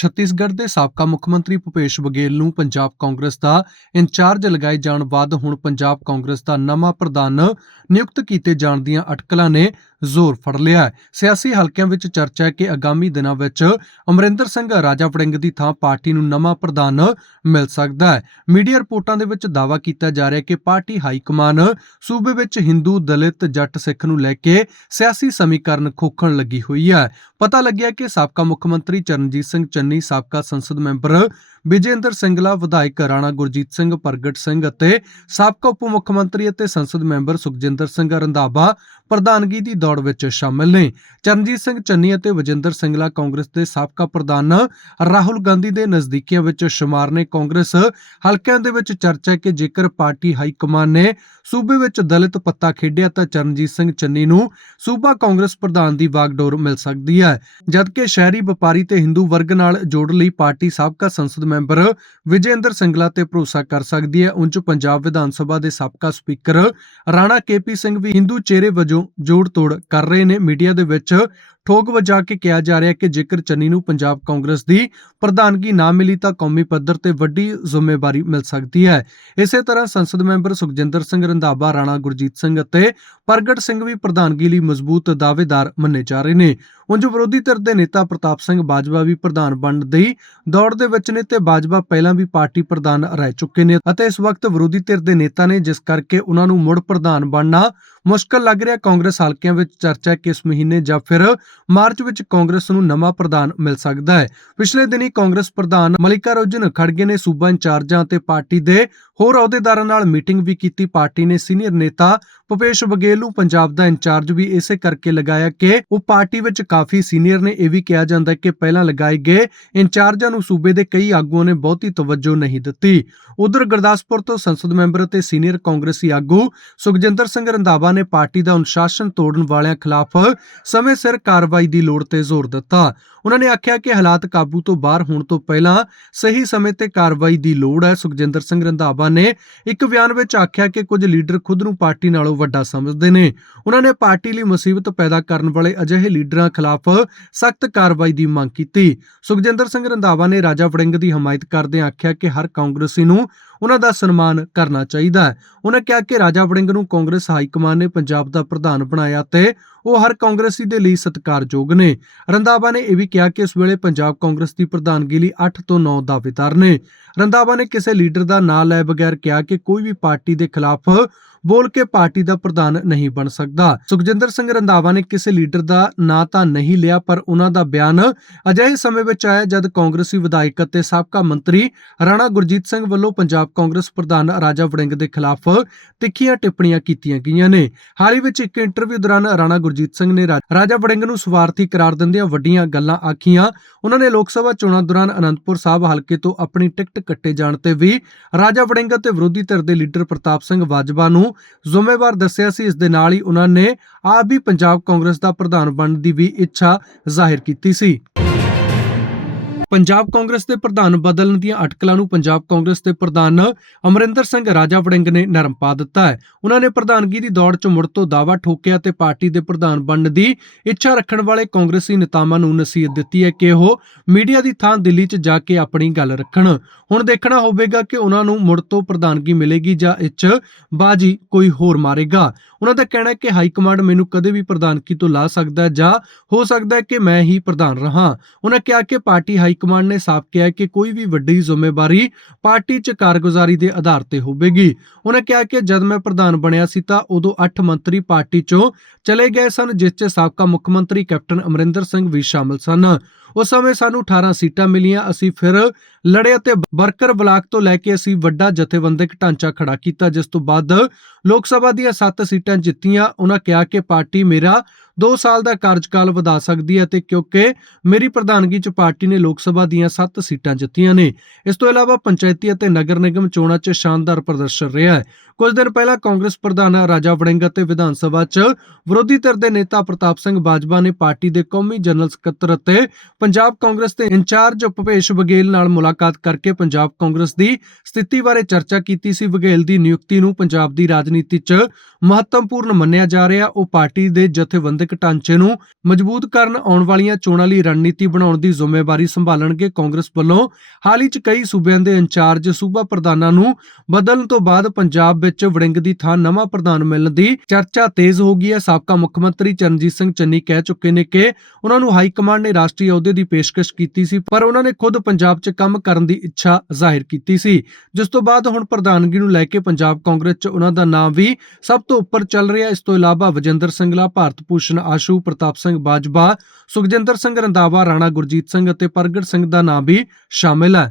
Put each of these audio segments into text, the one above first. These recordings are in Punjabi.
ਛੱਤੀਸਗੜ੍ਹ ਦੇ ਸਾਬਕਾ ਮੁੱਖ ਮੰਤਰੀ ਭੁਪੇਸ਼ ਬਘੇਲ ਨੂੰ ਪੰਜਾਬ ਕਾਂਗਰਸ ਦਾ ਇੰਚਾਰਜ ਲਗਾਏ ਜਾਣ ਬਾਅਦ ਹੁਣ ਪੰਜਾਬ ਕਾਂਗਰਸ ਦਾ ਨਵਾਂ ਪ੍ਰਧਾਨ ਨਿਯੁਕਤ ਕੀਤੇ ਜਾਣ ਦੀਆਂ ਅਟਕਲਾਂ ਨੇ ਜ਼ੋਰ ਫੜ ਲਿਆ ਹੈ। ਸਿਆਸੀ ਹਲਕਿਆਂ ਵਿੱਚ ਚਰਚਾ ਹੈ ਕਿ ਆਗਾਮੀ ਦਿਨਾਂ ਵਿੱਚ ਅਮਰਿੰਦਰ ਸਿੰਘ ਰਾਜਾ ਵੜਿੰਗ ਦੀ ਥਾਂ ਪਾਰਟੀ ਨੂੰ ਨਵਾਂ ਪ੍ਰਧਾਨ ਮਿਲ ਸਕਦਾ ਹੈ। ਮੀਡੀਆ ਰਿਪੋਰਟਾਂ ਦੇ ਵਿੱਚ ਦਾਅਵਾ ਕੀਤਾ ਜਾ ਰਿਹਾ ਹੈ ਕਿ ਪਾਰਟੀ ਹਾਈ ਕਮਾਨ ਸੂਬੇ ਵਿੱਚ ਹਿੰਦੂ ਦਲਿਤ ਜੱਟ ਸਿੱਖ ਨੂੰ ਲੈ ਕੇ ਸਿਆਸੀ ਸਮੀਕਰਨ ਖੋਖਣ ਲੱਗੀ ਹੋਈ ਹੈ। ਪਤਾ ਲੱਗਿਆ ਕਿ ਸਾਬਕਾ ਮੁੱਖ ਮੰਤਰੀ ਚਰਨਜੀਤ ਸਿੰਘ ਚੰਨੀ, ਸਾਬਕਾ ਸੰਸਦ ਮੈਂਬਰ ਵਿਜੇਂਦਰ ਸਿੰਗਲਾ, ਵਿਧਾਇਕ ਰਾਣਾ ਗੁਰਜੀਤ ਸਿੰਘ, ਪ੍ਰਗਟ ਸਿੰਘ ਅਤੇ ਸਾਬਕਾ ਉਪ ਮੁੱਖ ਮੰਤਰੀ ਅਤੇ ਸੰਸਦ ਮੈਂਬਰ ਸੁਖਜਿੰਦਰ ਸਿੰਘ ਰੰਧਾਵਾ ਪ੍ਰਧਾਨਗੀ ਦੀ ਦੌੜ ਵਿੱਚ ਸ਼ਾਮਲ ਨੇ। ਚਰਨਜੀਤ ਸਿੰਘ ਚੰਨੀ ਅਤੇ ਵਿਜੇਂਦਰ ਸਿੰਗਲਾ ਕਾਂਗਰਸ ਦੇ ਸਾਬਕਾ ਪ੍ਰਧਾਨ ਰਾਹੁਲ ਗਾਂਧੀ ਦੇ ਨਜ਼ਦੀਕੀਆਂ ਵਿੱਚ ਸ਼ੁਮਾਰ ਨੇ। ਕਾਂਗਰਸ ਹਲਕਿਆਂ ਦੇ ਵਿੱਚ ਚਰਚਾ ਕਿ ਜੇਕਰ ਪਾਰਟੀ ਹਾਈ ਕਮਾਨ ਨੇ ਸੂਬੇ ਵਿੱਚ ਦਲਿਤ ਪੱਤਾ ਖੇਡਿਆ ਤਾਂ ਚਰਨਜੀਤ ਸਿੰਘ ਚੰਨੀ ਨੂੰ ਸੂਬਾ ਕਾਂਗਰਸ ਪ੍ਰਧਾਨ ਦੀ ਵਾਗਡੋਰ ਮਿਲ ਸਕਦੀ ਹੈ। ਜਦਕਿ ਸ਼ਹਿਰੀ ਵਪਾਰੀ ਤੇ ਹਿੰਦੂ ਵਰਗ ਨਾਲ ਜੋੜ ਲਈ ਪਾਰਟੀ ਸਾਬਕਾ ਸੰਸਦ ਮੈਂਬਰ ਵਿਜੇਂਦਰ ਸਿੰਗਲਾ ਤੇ ਭਰੋਸਾ ਕਰ ਸਕਦੀ ਹੈ। ਉਂਝ ਪੰਜਾਬ ਵਿਧਾਨ ਸਭਾ ਦੇ ਸਾਬਕਾ ਸਪੀਕਰ ਰਾਣਾ ਕੇਪੀ ਸਿੰਘ ਵੀ ਹਿੰਦੂ ਚਿਹਰੇ ਵਜੋਂ ਜੋੜ ਤੋੜ ਕਰ ਰਹੇ ਨੇ। ਮੀਡੀਆ ਦੇ ਵਿੱਚ ਠੋਕ ਵਜਾ ਕੇ ਕਿਹਾ ਜਾ ਰਿਹਾ ਕਿ ਜੇਕਰ ਚੰਨੀ ਨੂੰ ਪੰਜਾਬ ਕਾਂਗਰਸ ਦੀ ਪ੍ਰਧਾਨਗੀ ਨਾ ਮਿਲੀ ਤਾਂ ਕੌਮੀ ਪੱਧਰ ਤੇ ਵੱਡੀ ਜ਼ਿੰਮੇਵਾਰੀ ਮਿਲ ਸਕਦੀ ਹੈ। ਇਸੇ ਤਰ੍ਹਾਂ ਸੰਸਦ ਮੈਂਬਰ ਸੁਖਜਿੰਦਰ ਸਿੰਘ ਰੰਧਾਵਾ, ਰਾਣਾ ਗੁਰਜੀਤ ਸਿੰਘ ਅਤੇ ਪ੍ਰਗਟ ਸਿੰਘ ਵੀ ਪ੍ਰਧਾਨਗੀ ਲਈ ਮਜ਼ਬੂਤ ਦਾਅਵੇਦਾਰ ਮੰਨੇ ਜਾ ਰਹੇ ਨੇ। ਉਂਝ ਵਿਰੋਧੀ ਧਿਰ ਦੇ ਨੇਤਾ ਪ੍ਰਤਾਪ ਸਿੰਘ ਬਾਜਵਾ ਵੀ ਪ੍ਰਧਾਨ ਬਣਨ ਦੀ ਦੌੜ ਦੇ ਵਿੱਚ ਨੇ ਤੇ ਬਾਜਵਾ ਪਹਿਲਾਂ ਵੀ ਪਾਰਟੀ ਪ੍ਰਧਾਨ ਰਹਿ ਚੁੱਕੇ ਨੇ ਅਤੇ ਇਸ ਵਕਤ ਵਿਰੋਧੀ ਧਿਰ ਦੇ ਨੇਤਾ ਨੇ ਜਿਸ ਕਰਕੇ ਉਹਨਾਂ ਨੂੰ ਮੁੜ ਪ੍ਰਧਾਨ ਬਣਨਾ ਮੁਸ਼ਕਲ ਲੱਗ ਰਿਹਾ ਕਾਂਗਰਸ ਹਲਕਿਆਂ ਵਿੱਚ ਚਰਚਾ ਹੈ ਕਿ ਇਸ ਮਹੀਨੇ ਜਾਂ ਫਿਰ ਮਾਰਚ ਵਿੱਚ ਕਾਂਗਰਸ ਨੂੰ ਨਵਾਂ ਪ੍ਰਧਾਨ ਮਿਲ ਸਕਦਾ ਹੈ। ਪਿਛਲੇ ਦਿਨੀ ਕਾਂਗਰਸ ਪ੍ਰਧਾਨ ਮਲਿਕਾ ਰੋਜਨ ਖੜਗੇ ਨੇ ਸੂਬਾ ਇੰਚਾਰਜਾਂ ਤੇ ਪਾਰਟੀ ਦੇ ਹੋਰ ਅਹੁਦੇਦਾਰਾਂ ਨਾਲ ਮੀਟਿੰਗ ਵੀ ਕੀਤੀ। ਪਾਰਟੀ ਨੇ ਸੀਨੀਅਰ ਨੇਤਾ ਭੁਪੇਸ਼ ਬਘੇਲ ਨੂੰ ਪੰਜਾਬ ਦਾ ਇੰਚਾਰਜ ਵੀ ਇਸੇ ਕਰਕੇ ਲਗਾਇਆ ਕਿ ਉਹ ਪਾਰਟੀ ਵਿੱਚ ਕਾਫੀ ਸੀਨੀਅਰ ਨੇ। ਇਹ ਵੀ ਕਿਹਾ ਜਾਂਦਾ ਹੈ ਕਿ ਪਹਿਲਾਂ ਲਗਾਏ ਗਏ ਇੰਚਾਰਜਾਂ ਨੂੰ ਸੂਬੇ ਦੇ ਕਈ ਆਗੂਆਂ ਨੇ ਬਹੁਤੀ ਤਵੱਜੋ ਨਹੀਂ ਦਿੱਤੀ। ਉਧਰ ਗੁਰਦਾਸਪੁਰ ਤੋਂ ਸੰਸਦ ਮੈਂਬਰ ਅਤੇ ਸੀਨੀਅਰ ਕਾਂਗਰਸੀ ਆਗੂ ਸੁਖਜਿੰਦਰ ਸਿੰਘ ਰੰਧਾਵਾ ਨੇ ਪਾਰਟੀ ਦਾ ਅਨੁਸ਼ਾਸਨ ਤੋੜਨ ਵਾਲਿਆਂ ਖਿਲਾਫ ਸਮੇਂ ਸਿਰ ਕਾਰਵਾਈ ਦੀ ਲੋੜ ਤੇ ਜ਼ੋਰ ਦਿੱਤਾ। ਉਹਨਾਂ ਨੇ ਆਖਿਆ ਕਿ ਹਾਲਾਤ ਕਾਬੂ ਤੋਂ ਬਾਹਰ ਹੋਣ ਤੋਂ ਪਹਿਲਾਂ ਸਹੀ ਸਮੇਂ ਤੇ ਕਾਰਵਾਈ ਦੀ ਲੋੜ ਹੈ। ਸੁਖਜਿੰਦਰ ਸਿੰਘ ਰੰਧਾਵਾ ਨੇ ਇੱਕ ਬਿਆਨ ਵਿੱਚ ਆਖਿਆ ਕਿ ਕੁਝ ਲੀਡਰ ਖੁਦ ਨੂੰ ਪਾਰਟੀ ਨਾਲੋਂ ਵੱਡਾ ਸਮਝਦੇ ਨੇ। ਉਹਨਾਂ ਨੇ ਪਾਰਟੀ ਲਈ ਮੁਸੀਬਤ ਪੈਦਾ ਕਰਨ ਵਾਲੇ ਅਜਿਹੇ ਲੀਡਰਾਂ ਖਿਲਾਫ ਸਖਤ ਕਾਰਵਾਈ ਦੀ ਮੰਗ ਕੀਤੀ। ਸੁਖਜਿੰਦਰ ਸਿੰਘ ਰੰਧਾਵਾ ਨੇ ਰਾਜਾ ਵੜਿੰਗ ਦੀ ਹਮਾਇਤ ਕਰਦਿਆਂ ਆਖਿਆ ਕਿ ਹਰ ਕਾਂਗਰਸੀ ਨੂੰ ਉਹਨਾਂ ਦਾ ਸਨਮਾਨ ਕਰਨਾ ਚਾਹੀਦਾ ਹੈ। ਉਹਨਾਂ ਕਿਹਾ ਕਿ ਰਾਜਾ ਵੜਿੰਗ ਨੂੰ ਕਾਂਗਰਸ ਹਾਈ ਕਮਾਨ ਨੇ ਪੰਜਾਬ ਦਾ ਪ੍ਰਧਾਨ ਬਣਾਇਆ ਤੇ ਉਹ ਹਰ ਕਾਂਗਰਸੀ ਦੇ ਲਈ ਸਤਿਕਾਰਯੋਗ ਨੇ। ਰੰਧਾਵਾ ਨੇ ਇਹ ਵੀ ਕਿਹਾ ਕਿ ਇਸ ਵੇਲੇ ਪੰਜਾਬ ਕਾਂਗਰਸ ਦੀ ਪ੍ਰਧਾਨਗੀ ਲਈ 8 ਤੋਂ 9 ਦਾਅਵੇਦਾਰ ਨੇ। ਰੰਧਾਵਾ ਨੇ ਕਿਸੇ ਲੀਡਰ ਦਾ ਨਾਂ ਲੈ ਬਗੈਰ ਕਿਹਾ ਕਿ ਕੋਈ ਵੀ ਪਾਰਟੀ ਦੇ ਖਿਲਾਫ ਬੋਲ ਕੇ ਪਾਰਟੀ ਦਾ ਪ੍ਰਧਾਨ ਨਹੀਂ ਬਣ ਸਕਦਾ। ਸੁਖਜਿੰਦਰ ਸਿੰਘ ਰੰਧਾਵਾ ਨੇ ਕਿਸੇ ਲੀਡਰ ਦਾ ਨਾਂ ਤਾਂ ਨਹੀਂ ਲਿਆ, ਪਰ ਉਹਨਾਂ ਦਾ ਬਿਆਨ ਅਜਿਹੇ ਸਮੇਂ ਵਿੱਚ ਆਇਆ ਜਦ ਕਾਂਗਰਸੀ ਵਿਧਾਇਕ ਅਤੇ ਸਾਬਕਾ ਮੰਤਰੀ ਰਾਣਾ ਗੁਰਜੀਤ ਸਿੰਘ ਵੱਲੋਂ ਪੰਜਾਬ ਕਾਂਗਰਸ ਪ੍ਰਧਾਨ ਰਾਜਾ ਵੜਿੰਗ ਦੇ ਖਿਲਾਫ ਤਿੱਖੀਆਂ ਟਿੱਪਣੀਆਂ ਕੀਤੀਆਂ ਗਈਆਂ ਨੇ। ਹਾਲ ਹੀ ਵਿੱਚ ਇੱਕ ਇੰਟਰਵਿਊ ਦੌਰਾਨ ਰਾਣਾ ਗੁਰਜੀਤ ਸਿੰਘ ਨੇ ਰਾਜਾ ਵੜਿੰਗ ਨੂੰ ਸਵਾਰਥੀ ਕਰਾਰ ਦਿੰਦਿਆਂ ਵੱਡੀਆਂ ਗੱਲਾਂ ਆਖੀਆਂ। ਉਹਨਾਂ ਨੇ ਲੋਕ ਸਭਾ ਚੋਣਾਂ ਦੌਰਾਨ ਅਨੰਦਪੁਰ ਸਾਹਿਬ ਹਲਕੇ ਤੋਂ ਆਪਣੀ ਟਿਕਟ ਕੱਟੇ ਜਾਣ ਤੇ ਵੀ ਰਾਜਾ ਵੜਿੰਗ ਅਤੇ ਵਿਰੋਧੀ ਧਿਰ ਦੇ ਲੀਡਰ ਪ੍ਰਤਾਪ ਸਿੰਘ ਬਾਜਵਾ ਨੂੰ ਜ਼ਿੰਮੇਵਾਰ ਦੱਸਿਆ ਸੀ। ਇਸ ਦੇ ਨਾਲ ਹੀ ਉਹਨਾਂ ਨੇ ਆਪ ਵੀ ਪੰਜਾਬ ਕਾਂਗਰਸ ਦਾ ਪ੍ਰਧਾਨ ਬਣਨ ਦੀ ਵੀ ਇੱਛਾ ਜ਼ਾਹਿਰ ਕੀਤੀ ਸੀ। ਪੰਜਾਬ ਕਾਂਗਰਸ ਦੇ ਪ੍ਰਧਾਨ ਬਦਲਣ ਦੀਆਂ ਅਟਕਲਾਂ ਨੂੰ ਪੰਜਾਬ ਕਾਂਗਰਸ ਦੇ ਪ੍ਰਧਾਨ ਅਮਰਿੰਦਰ ਸਿੰਘ ਰਾਜਾ ਵੜਿੰਗ ਨੇ ਨਰਮ ਪਾ ਦਿੱਤਾ ਹੈ। ਉਹਨਾਂ ਨੇ ਪ੍ਰਧਾਨਗੀ ਦੀ ਦੌੜ 'ਚ ਮੁੜ ਤੋਂ ਦਾਅਵਾ ਠੋਕਿਆ ਤੇ ਪਾਰਟੀ ਦੇ ਪ੍ਰਧਾਨ ਬਣਨ ਦੀ ਇੱਛਾ ਰੱਖਣ ਵਾਲੇ ਕਾਂਗਰਸੀ ਨੇਤਾਵਾਂ ਨੂੰ ਨਸੀਹਤ ਦਿੱਤੀ ਹੈ ਕਿ ਉਹ ਮੀਡੀਆ ਦੀ ਥਾਂ ਦਿੱਲੀ 'ਚ ਜਾ ਕੇ ਆਪਣੀ ਗੱਲ ਰੱਖਣ। ਹੁਣ ਦੇਖਣਾ ਹੋਵੇਗਾ ਕਿ ਉਹਨਾਂ ਨੂੰ ਮੁੜ ਤੋਂ ਪ੍ਰਧਾਨਗੀ ਮਿਲੇਗੀ ਜਾਂ ਇੱਚ ਬਾਜੀ ਕੋਈ ਹੋਰ ਮਾਰੇਗਾ। ਉਹਨਾਂ ਦਾ ਕਹਿਣਾ ਹੈ ਕਿ ਹਾਈ ਕਮਾਂਡ ਮੈਨੂੰ ਕਦੇ ਵੀ ਪ੍ਰਧਾਨਗੀ ਤੋਂ ਲਾ ਸਕਦਾ ਹੈ ਜਾਂ ਹੋ ਸਕਦਾ ਹੈ ਕਿ ਮੈਂ ਹੀ ਪ੍ਰਧਾਨ ਰਹਾ। ਉਹਨਾਂ ਕਿਹਾ ਕਿ ਪਾਰਟੀ ਹਾਈ ਕਮਾਂਡ ਨੇ ਸਾਫ਼ ਕਿਹਾ ਹੈ ਕਿ ਕੋਈ ਵੀ ਵੱਡੀ ਜ਼ਿੰਮੇਵਾਰੀ ਪਾਰਟੀ 'ਚ ਕਾਰਗੁਜ਼ਾਰੀ ਦੇ ਆਧਾਰ ਤੇ ਹੋਵੇਗੀ। ਉਹਨਾਂ ਕਿਹਾ ਕਿ ਜਦ ਮੈਂ ਪ੍ਰਧਾਨ ਬਣਿਆ ਸੀ ਤਾਂ ਉਦੋਂ 8 ਮੰਤਰੀ ਪਾਰਟੀ 'ਚੋਂ ਚਲੇ ਗਏ ਸਨ, ਜਿਸ 'ਚ ਸਾਬਕਾ ਮੁੱਖ ਮੰਤਰੀ ਕੈਪਟਨ ਅਮਰਿੰਦਰ ਸਿੰਘ ਵੀ ਸ਼ਾਮਲ ਸਨ। ਉਸ ਸਮੇਂ ਸਾਨੂੰ 18 ਸੀਟਾਂ ਮਿਲੀਆਂ। ਅਸੀਂ ਫਿਰ ਲੜੇ ਅਤੇ ਵਰਕਰ ਬਲਾਕ ਤੋਂ ਲੈ ਕੇ ਅਸੀਂ ਵੱਡਾ ਜਥੇਬੰਦਕ ਢਾਂਚਾ ਖੜਾ ਕੀਤਾ, ਜਿਸ ਤੋਂ ਬਾਅਦ ਲੋਕ ਸਭਾ ਦੀਆਂ 7 ਸੀਟਾਂ ਜਿੱਤੀਆਂ। ਉਹਨਾਂ ਕਿਹਾ ਕਿ ਪਾਰਟੀ ਮੇਰਾ 2 ਸਾਲ ਦਾ ਕਾਰਜਕਾਲ ਵਧਾ ਸਕਦੀ ਹੈ ਤੇ ਕਿਉਂਕਿ ਮੇਰੀ ਪ੍ਰਧਾਨਗੀ 'ਚ ਪਾਰਟੀ ਨੇ ਲੋਕ ਸਭਾ ਦੀਆਂ 7 ਸੀਟਾਂ ਜਿੱਤੀਆਂ ਨੇ। ਇਸ ਤੋਂ ਇਲਾਵਾ ਪੰਚਾਇਤੀ ਅਤੇ ਨਗਰ ਨਿਗਮ ਚੋਣਾਂ 'ਚ ਸ਼ਾਨਦਾਰ ਪ੍ਰਦਰਸ਼ਨ ਰਿਹਾ ਹੈ। ਕੁਝ ਦਿਨ ਪਹਿਲਾਂ ਕਾਂਗਰਸ ਪ੍ਰਧਾਨ ਰਾਜਾ ਵੜਿੰਗ ਅਤੇ ਵਿਧਾਨ ਸਭਾ 'ਚ ਵਿਰੋਧੀ ਧਿਰ ਦੇ ਨੇਤਾ ਪ੍ਰਤਾਪ ਸਿੰਘ ਬਾਜਵਾ ਨੇ ਪਾਰਟੀ ਦੇ ਕੌਮੀ ਜਨਰਲ ਸਕੱਤਰ ਅਤੇ ਪੰਜਾਬ ਕਾਂਗਰਸ ਦੇ ਇੰਚਾਰਜ ਭੁਪੇਸ਼ ਬਘੇਲ ਨਾਲ ਮੁਲਾਕਾਤ ਕਰਕੇ ਪੰਜਾਬ ਕਾਂਗਰਸ ਦੀ ਸਥਿਤੀ ਬਾਰੇ ਚਰਚਾ ਕੀਤੀ ਸੀ। ਬਘੇਲ ਦੀ ਨਿਯੁਕਤੀ ਨੂੰ ਪੰਜਾਬ ਦੀ ਰਾਜਨੀਤੀ 'ਚ ਮਹੱਤਵਪੂਰਨ ਮੰਨਿਆ ਜਾ ਰਿਹਾ। ਉਹ ਪਾਰਟੀ ਦੇ ਜਥੇਬੰਦਕ ਢਾਂਚੇ ਨੂੰ ਮਜ਼ਬੂਤ ਕਰਨ, ਆਉਣ ਵਾਲੀਆਂ ਚੋਣਾਂ ਲਈ ਰਣਨੀਤੀ ਬਣਾਉਣ ਦੀ ਜ਼ਿੰਮੇਵਾਰੀ ਸੰਭਾਲਣਗੇ। ਕਾਂਗਰਸ ਵੱਲੋਂ ਹਾਲ ਹੀ 'ਚ ਕਈ ਸੂਬਿਆਂ ਦੇ ਇੰਚਾਰਜ ਸੂਬਾ ਪ੍ਰਧਾਨਾਂ ਨੂੰ ਬਦਲਣ ਤੋਂ ਬਾਅਦ ਪੰਜਾਬ ਵਿੱਚ ਵੜਿੰਗ ਦੀ ਥਾਂ ਨਵਾਂ ਪ੍ਰਧਾਨ ਮਿਲਣ ਦੀ ਚਰਚਾ ਤੇਜ਼ ਹੋ ਗਈ ਹੈ। ਸਾਬਕਾ ਮੁੱਖ ਮੰਤਰੀ ਚਰਨਜੀਤ ਸਿੰਘ ਚੰਨੀ ਕਹਿ ਚੁੱਕੇ ਨੇ ਕਿ ਉਹਨਾਂ ਨੂੰ ਹਾਈ ਕਮਾਂਡ ਨੇ ਰਾਸ਼ਟਰੀ ਅਹੁਦੇ ਦੀ ਪੇਸ਼ਕਸ਼ ਕੀਤੀ ਸੀ, ਪਰ ਉਹਨਾਂ ਨੇ ਖੁਦ ਪੰਜਾਬ 'ਚ ਕੰਮ ਕਰਨ ਦੀ ਇੱਛਾ ਜ਼ਾਹਿਰ ਕੀਤੀ ਸੀ। ਜਿਸ ਤੋਂ ਬਾਅਦ ਹੁਣ ਪ੍ਰਧਾਨਗੀ ਨੂੰ ਲੈ ਕੇ ਪੰਜਾਬ ਕਾਂਗਰਸ 'ਚ ਉਹਨਾਂ ਦਾ ਨਾਮ ਵੀ ਸਭ ਤੋਂ ਉੱਪਰ ਚੱਲ ਰਿਹਾ ਇਸ ਤੋਂ ਇਲਾਵਾ ਵਜਿੰਦਰ ਸਿੰਗਲਾ, ਭਾਰਤ ਭੂਸ਼ਣ, ਆਸ਼ੂ ਪ੍ਰਤਾਪ ਸਿੰਘ ਬਾਜਵਾ, ਸੁਖਜਿੰਦਰ ਸਿੰਘ ਰੰਦਾਵਾ ਰਾਣਾ ਗੁਰਜੀਤ ਸਿੰਘ ਅਤੇ ਪ੍ਰਗਟ ਸਿੰਘ ਦਾ ਨਾਮ ਵੀ ਸ਼ਾਮਿਲ ਹੈ।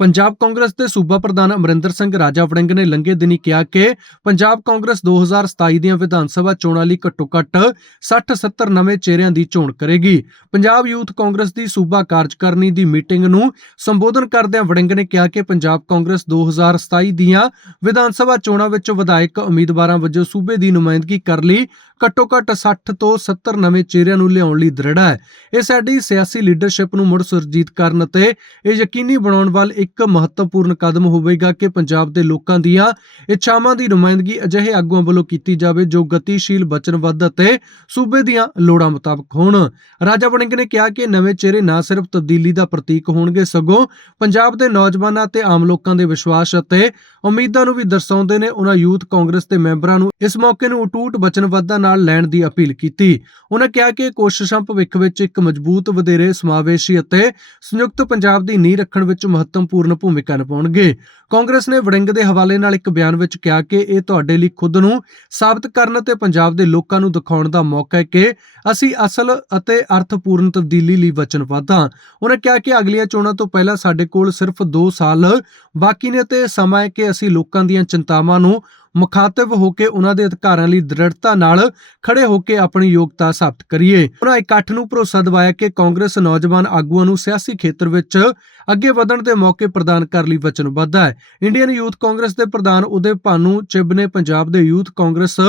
ਪੰਜਾਬ ਕਾਂਗਰਸ ਦੇ ਸੂਬਾ ਪ੍ਰਧਾਨ ਅਮਰਿੰਦਰ ਸਿੰਘ ਰਾਜਾ ਵੜਿੰਗ ਨੇ ਲੰਘੇ ਦਿਨੀ ਕਿਹਾ ਕਿ ਪੰਜਾਬ ਕਾਂਗਰਸ 2027 ਦੀਆਂ ਵਿਧਾਨ ਸਭਾ ਚੋਣਾਂ ਲਈ ਘੱਟੋ-ਘੱਟ 60-70 ਨਵੇਂ ਚਿਹਰਿਆਂ ਦੀ ਚੋਣ ਕਰੇਗੀ। ਪੰਜਾਬ ਯੂਥ ਕਾਂਗਰਸ ਦੀ ਸੂਬਾ ਕਾਰਜਕਾਰਨੀ ਦੀ ਮੀਟਿੰਗ ਨੂੰ ਸੰਬੋਧਨ ਕਰਦਿਆਂ ਵੜਿੰਗ ਨੇ ਕਿਹਾ ਕਿ ਪੰਜਾਬ ਕਾਂਗਰਸ 2027 ਦੀਆਂ ਵਿਧਾਨ ਸਭਾ ਚੋਣਾਂ ਵਿੱਚ ਵਿਧਾਇਕ ਉਮੀਦਵਾਰਾਂ ਵਜੋਂ ਸੂਬੇ ਦੀ ਨੁਮਾਇੰਦਗੀ ਕਰ ਲਈ ਘੱਟੋ-ਘੱਟ 60 ਤੋਂ 70 ਨਵੇਂ ਚਿਹਰਿਆਂ ਨੂੰ ਲਿਆਉਣ ਲਈ ਦ੍ਰਿੜ ਹੈ। ਇਹ ਸਾਡੀ ਸਿਆਸੀ ਲੀਡਰਸ਼ਿਪ ਨੂੰ ਮੁੜ ਸੁਰਜੀਤ ਕਰਨ ਅਤੇ ਇਹ ਯਕੀਨੀ ਬਣਾਉਣ ਵੱਲ ਇੱਕ ਮਹੱਤਵਪੂਰਨ ਕਦਮ ਹੋਵੇਗਾ ਕਿ ਪੰਜਾਬ ਦੇ ਲੋਕਾਂ ਦੀਆਂ ਇੱਛਾਵਾਂ ਦੀ ਨੁਮਾਇੰਦਗੀ ਅਜਿਹੇ ਆਗੂਆਂ ਵੱਲੋਂ ਕੀਤੀ ਜਾਵੇ ਜੋ ਗਤੀਸ਼ੀਲ ਵਚਨਬੱਧ ਅਤੇ ਸੂਬੇ ਦੀਆਂ ਲੋੜਾਂ ਮੁਤਾਬਕ ਹੋਣ। ਰਾਜਾ ਵੜਿੰਗ ਨੇ ਕਿਹਾ ਕਿ ਨਵੇਂ ਚਿਹਰੇ ਨਾ ਸਿਰਫ ਤਬਦੀਲੀ ਦਾ ਪ੍ਰਤੀਕ ਹੋਣਗੇ, ਸਗੋਂ ਪੰਜਾਬ ਦੇ ਨੌਜਵਾਨਾਂ ਤੇ ਆਮ ਲੋਕਾਂ ਦੇ ਵਿਸ਼ਵਾਸ ਅਤੇ ਉਮੀਦਾਂ ਨੂੰ ਵੀ ਦਰਸਾਉਂਦੇ ਨੇ। ਉਹਨਾਂ ਯੂਥ ਕਾਂਗਰਸ ਦੇ ਮੈਂਬਰਾਂ ਨੂੰ ਇਸ ਮੌਕੇ ਨੂੰ ਅਟੂਟ ਵਚਨਬੱਧਤਾ ਨਾਲ ਲੈਣ ਦੀ ਅਪੀਲ ਕੀਤੀ। ਉਹਨਾਂ ਕਿਹਾ ਕਿ ਕੋਸ਼ਿਸ਼ਾਂ ਭਵਿੱਖ ਵਿੱਚ ਇੱਕ ਮਜ਼ਬੂਤ ਵਧੇਰੇ ਸਮਾਵੇਸ਼ੀ ਅਤੇ ਸੰਯੁਕਤ ਪੰਜਾਬ ਦੀ ਨੀਂਹ ਰੱਖਣ ਵਿੱਚ ਮਹੱਤਵਪੂਰਨ ਭੂਮਿਕਾ ਨਿਭਾਉਣਗੇ। ਕਾਂਗਰਸ ਨੇ ਵੜਿੰਗ ਦੇ ਹਵਾਲੇ ਨਾਲ ਇੱਕ ਬਿਆਨ ਵਿੱਚ ਕਿਹਾ ਕਿ ਇਹ ਤੁਹਾਡੇ ਲਈ ਖੁਦ ਨੂੰ ਸਾਬਤ ਕਰਨ ਅਤੇ ਪੰਜਾਬ ਦੇ ਲੋਕਾਂ ਨੂੰ ਦਿਖਾਉਣ ਦਾ ਮੌਕਾ ਹੈ ਕਿ ਅਸੀਂ ਅਸਲ ਅਤੇ ਅਰਥਪੂਰਨ ਤਬਦੀਲੀ ਲਈ ਵਚਨਬੱਧ ਹਾਂ। ਉਹਨਾਂ ਕਿਹਾ ਕਿ ਅਗਲੀਆਂ ਚੋਣਾਂ ਤੋਂ ਪਹਿਲਾਂ ਸਾਡੇ ਕੋਲ ਸਿਰਫ 2 ਸਾਲ ਬਾਕੀ ਨੇ ਤੇ ਸਮਾਂ ਹੈ ਕਿ ਅਸੀਂ ਲੋਕਾਂ ਦੀਆਂ ਚਿੰਤਾਵਾਂ ਨੂੰ ਮੁਖਾਤਬ ਹੋ ਕੇ ਉਹਨਾਂ ਦੇ ਅਧਿਕਾਰਾਂ ਲਈ ਦ੍ਰਿੜਤਾ ਨਾਲ ਖੜੇ ਹੋ ਕੇ ਆਪਣੀ ਯੋਗਤਾ ਸਾਬਤ ਕਰੀਏ। ਉਹਨਾਂ ਇਕੱਠ ਨੂੰ ਭਰੋਸਾ ਦਿਵਾਇਆ ਕਿ ਕਾਂਗਰਸ ਨੌਜਵਾਨ ਆਗੂਆਂ ਨੂੰ ਸਿਆਸੀ ਖੇਤਰ ਵਿੱਚ ਅੱਗੇ ਵਧਣ ਦੇ ਮੌਕੇ ਪ੍ਰਦਾਨ ਕਰਨ ਲਈ ਵਚਨਬੱਧ ਹੈ। ਇੰਡੀਅਨ ਯੂਥ ਕਾਂਗਰਸ ਦੇ ਪ੍ਰਧਾਨ ਉਦੇ ਭਾਨੂ ਚਿੱਬ ਨੇ ਪੰਜਾਬ ਦੇ ਯੂਥ ਕਾਂਗਰਸ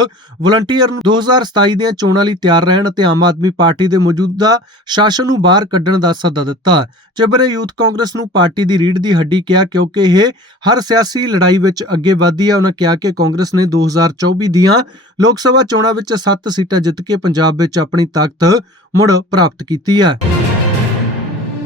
ਵਲੰਟੀਅਰ ਨੂੰ 2027 ਦੀਆਂ ਚੋਣਾਂ ਲਈ ਤਿਆਰ ਰਹਿਣ ਅਤੇ ਆਮ ਆਦਮੀ ਪਾਰਟੀ ਦੇ ਮੌਜੂਦਾ ਸ਼ਾਸਨ ਨੂੰ ਬਾਹਰ ਕੱਢਣ ਦਾ ਸੱਦਾ ਦਿੱਤਾ। ਚਿਬ ਨੇ ਯੂਥ ਕਾਂਗਰਸ ਨੂੰ ਪਾਰਟੀ ਦੀ ਰੀੜ ਦੀ ਹੱਡੀ ਕਿਹਾ ਕਿਉਂਕਿ ਇਹ ਹਰ ਸਿਆਸੀ ਲੜਾਈ ਵਿੱਚ ਅੱਗੇ ਵਧਦੀ ਹੈ। ਉਹਨਾਂ ਕਿਹਾ ਕਿ ਕਾਂਗਰਸ ਨੇ 2024 ਦੀਆਂ ਲੋਕ ਸਭਾ ਚੋਣਾਂ ਵਿੱਚ 7 ਸੀਟਾਂ ਜਿੱਤ ਕੇ ਪੰਜਾਬ ਵਿੱਚ ਆਪਣੀ ਤਾਕਤ ਮੁੜ ਪ੍ਰਾਪਤ ਕੀਤੀ ਹੈ।